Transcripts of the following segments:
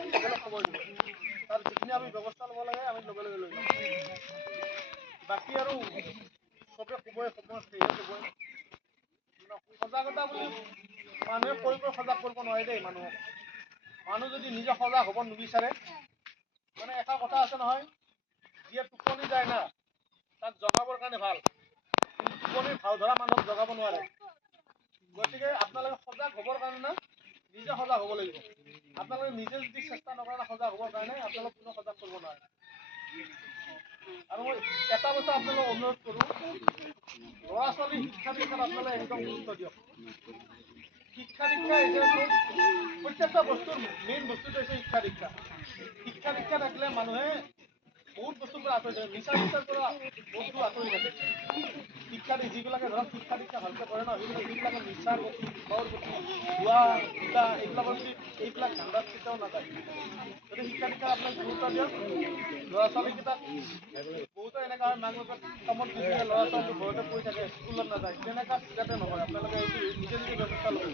খবৰ দিব তাৰ যিখিনি আমি ব্যৱস্থা ল'ব লাগে আমি লগে লগে লৈ যাম বাকী আৰু চবে ক'বই সময় ক'বই সজাগতা বুলি মানুহে কৈ সজাগ কৰিব নোৱাৰে দেই মানুহক মানুহ যদি নিজে সজাগ হ'ব নিবিচাৰে মানে এটা কথা আছে নহয় যিয়ে টোপনি যায় না তাক জগাবৰ কাৰণে ভাল কিন্তু টোপনিৰ ভাও ধৰা মানুহক জগাব নোৱাৰে গতিকে আপোনালোকে সজাগ হ'বৰ কাৰণে নিজে সজাগ হ'ব লাগিব আপোনালোকে নিজে যদি চেষ্টা নকৰে সজাগ হ'বৰ কাৰণে আপোনালোক কোনো সজাগ কৰিব নোৱাৰে আৰু মই এটা কথা আপোনালোকক অনুৰোধ কৰোঁ ল'ৰা ছোৱালী শিক্ষা দীক্ষাত আপোনালোকে একদম গুৰুত্ব দিয়ক শিক্ষা দীক্ষা প্ৰত্যেকটা বস্তুৰ মেইন বস্তুটো হৈছে শিক্ষা দীক্ষা থাকিলে মানুহে বহুত বস্তুৰ পৰা আঁতৰি থাকে নিচা পৰা বস্তু আঁতৰি থাকে যিবিলাকে ধৰক শিক্ষা দীক্ষা ভালকৈ কৰে ন সেইবিলাকে নিচাৰ প্ৰতি ঘৰ প্ৰতি জোৱা কিবা এইবিলাক ধান্দাত কেতিয়াও নাযায় গতিকে শিক্ষা দীক্ষা আপোনাক গুৰুত্ব দিয়ক ল'ৰা ছোৱালীকেইটাক বহুতো এনেকুৱা হয় মাক বাপেক কামত গুচি যায় ল'ৰা ছোৱালীটো ঘৰতে পৰি থাকে স্কুলত নাযায় তেনেকুৱা যাতে নহয় আপোনালোকে এইটো নিজে নিজে ব্যৱস্থা ল'ব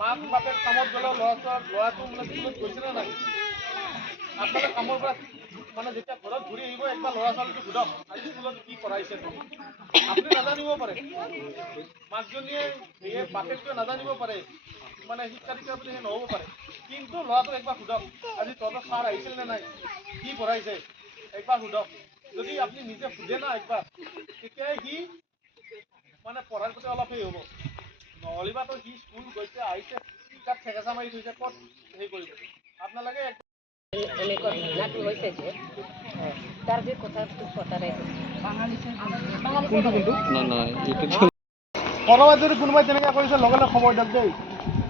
মাক বাপেক কামত গ'লেও ল'ৰাটো মানে স্কুলত গৈছিলে নাই আপোনালোকে কামৰ পৰা মানে যেতিয়া ঘৰত ঘূৰি আহিব একবাৰ ল'ৰা ছোৱালীটো সোধক আজি স্কুলত কি পঢ়াইছে আপুনি নাজানিব পাৰে মাকজনীয়ে বাপেকটোৱে নাজানিব পাৰে মানে শিক্ষা দীক্ষাৰ প্ৰতি নহ'ব পাৰে কিন্তু ল'ৰাটোক একবাৰ সোধক আজি তহঁতৰ ছাৰ আহিছিল নে নাই কি পঢ়াইছে একবাৰ সোধক যদি আপুনি নিজে সোধে না একবাৰ তেতিয়াই সি মানে পঢ়াৰ প্ৰতি অলপ হেৰি হ'ব নহ'লেবাতো সি স্কুল গৈছে আহিছে তাত ঠেকেচা মাৰি থৈছে ক'ত হেৰি কৰিব আপোনালোকে এনেকুৱা ঘটনাটো হৈছে যে তাৰ যে কথাটো পতাৰে কৰবাত যদি কোনোবাই তেনেকৈ কৰিছে লগে লগে খবৰ দিয়ক দেই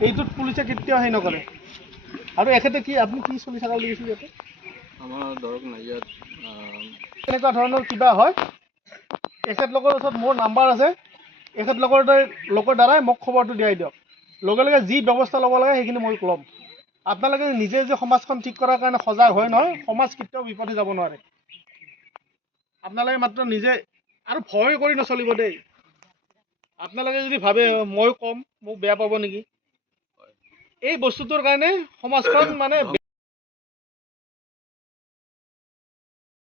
এইটোত পুলিচে কেতিয়াও হেৰি নকৰে আৰু এখেতে কি আপুনি কি চলি থকা বুলি কৈছিল ইয়াতে আমাৰ ধৰক নাই ইয়াত এনেকুৱা ধৰণৰ কিবা হয় এখেতলোকৰ ওচৰত মোৰ নাম্বাৰ আছে এখেতলোকৰ দ্বাৰাই মোক খবৰটো দিয়াই দিয়ক লগে লগে যি ব্যৱস্থা ল'ব লাগে সেইখিনি মই ল'ম আপোনালোকে নিজে যে সমাজখন ঠিক কৰাৰ কাৰণে সজাগ হয় নহয় সমাজ কেতিয়াও বিপথে যাব নোৱাৰে আপোনালোকে মাত্ৰ নিজে আৰু ভয় কৰি নচলিব দেই আপোনালোকে যদি ভাবে মই কম মোক বেয়া পাব নেকি এই বস্তুটোৰ কাৰণে সমাজখন মানে